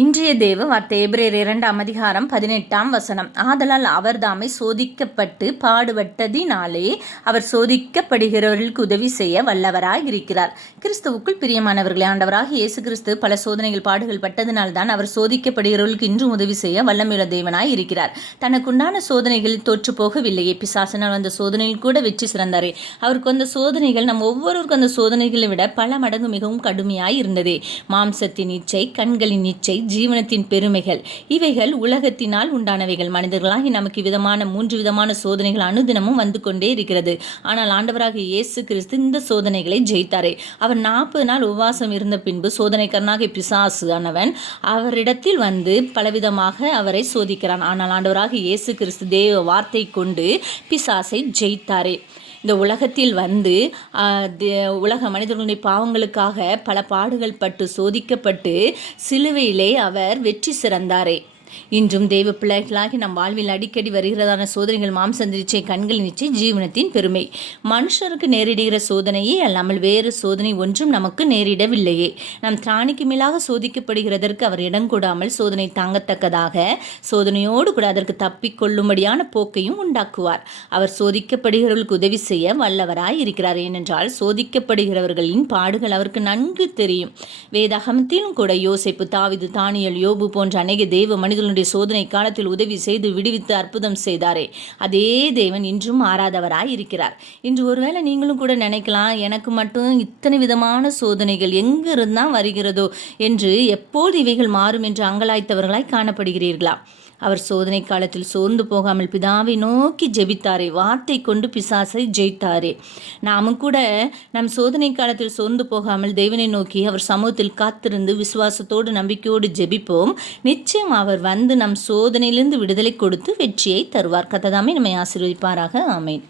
இன்றைய தேவ வார்த்தை எபிரேர் இரண்டாம் அதிகாரம் பதினெட்டாம் வசனம். ஆதலால் அவர்தாமை சோதிக்கப்பட்டு பாடுபட்டதினாலே அவர் சோதிக்கப்படுகிறவர்களுக்கு உதவி செய்ய வல்லவராய் இருக்கிறார். கிறிஸ்துவுக்குள் பிரியமானவர்களே ஆண்டவராக இயேசு கிறிஸ்து பல சோதனைகள் பாடுகள் பட்டதினால்தான் அவர் சோதிக்கப்படுகிறவர்களுக்கு இன்றும் உதவி செய்ய வல்லமையுள்ள தேவனாய் இருக்கிறார். தனக்குண்டான சோதனைகள் தோற்று போகவில்லையே பிசாசனால் அந்த சோதனையில் கூட வெற்றி சிறந்தாரே. அவருக்கு வந்த சோதனைகள் நம் ஒவ்வொருவருக்கும் அந்த சோதனைகளை விட பல மடங்கு மிகவும் கடுமையாய் இருந்ததே. மாம்சத்தின் இச்சை கண்களின் இச்சை ஜீவனத்தின் பெருமைகள். இவைகள் உலகத்தினால் உண்டானவைகள். மனிதர்களாகி நமக்கு விதமான மூன்று விதமான சோதனைகள் அனுதினமும் வந்து கொண்டே இருக்கிறது. ஆனால் ஆண்டவராக இயேசு கிறிஸ்து இந்த சோதனைகளை ஜெயித்தாரே. அவர் நாற்பது நாள் உபவாசம் இருந்த பின்பு சோதனைக்கரனாக பிசாசு ஆனவன் அவரிடத்தில் வந்து பலவிதமாக அவரை சோதிக்கிறான். ஆனால் ஆண்டவராக இயேசு கிறிஸ்து தேவ வார்த்தை கொண்டு பிசாசை ஜெயித்தாரே. இந்த உலகத்தில் வந்து உலக மனிதர்களுடைய பாவங்களுக்காக பல பாடுகள் பட்டு சோதிக்கப்பட்டு சிலுவையிலே அவர் வெற்றி சிறந்தாரே. இன்றும் தெய்வ பிள்ளைகளாகி நம் வாழ்வில் அடிக்கடி வருகிறதான சோதனைகள் மாம்ச நிச்சய கண்கள் நிச்சய ஜீவனத்தின் பெருமை. மனுஷருக்கு நேரிடுகிற சோதனையே அல்லாமல் வேறு சோதனை ஒன்றும் நமக்கு நேரிடவில்லையே. நம் திராணிக்கு மேலாக சோதிக்கப்படுகிறதற்கு அவர் இடம் கூடாமல் சோதனை தாங்கத்தக்கதாக சோதனையோடு கூட அதற்கு தப்பிக்கொள்ளும்படியான போக்கையும் உண்டாக்குவார். அவர் சோதிக்கப்படுகிறவர்களுக்கு உதவி செய்ய வல்லவராய் இருக்கிறார். ஏனென்றால் சோதிக்கப்படுகிறவர்களின் பாடுகள் அவருக்கு நன்கு தெரியும். வேதாகமத்திலும் கூட யோசிப்பு தாவிது தானியல் யோபு போன்ற அநேக தெய்வ மனித அவர்களுடைய சோதனை காலத்தில் உதவி செய்து விடுவித்து அற்புதம் செய்தாரே. அதே தேவன் இன்றும் மாறாதவராய் இருக்கிறார் இன்று ஒருவேளை நீங்களும் கூட நினைக்கலாம் எனக்கு மட்டும் இத்தனை விதமான சோதனைகள் எங்கிருந்தான் வருகிறதோ என்று எப்போது இவைகள் மாறும் என்று அங்கலாய்த்தவர்களாய் காணப்படுகிறீர்களா? அவர் சோதனை காலத்தில் சோர்ந்து போகாமல் பிதாவை நோக்கி ஜெபித்தாரே வார்த்தை கொண்டு பிசாசை ஜெயித்தாரே. நாமும் கூட நம் சோதனை காலத்தில் சோர்ந்து போகாமல் தெய்வனை நோக்கி அவர் சமூகத்தில் காத்திருந்து விசுவாசத்தோடு நம்பிக்கையோடு ஜெபிப்போம். நிச்சயம் அவர் வந்து நம் சோதனையிலிருந்து விடுதலை கொடுத்து வெற்றியை தருவார். கத்ததாமே நம்மை ஆசீர்வதிப்பாராக. ஆமேன்.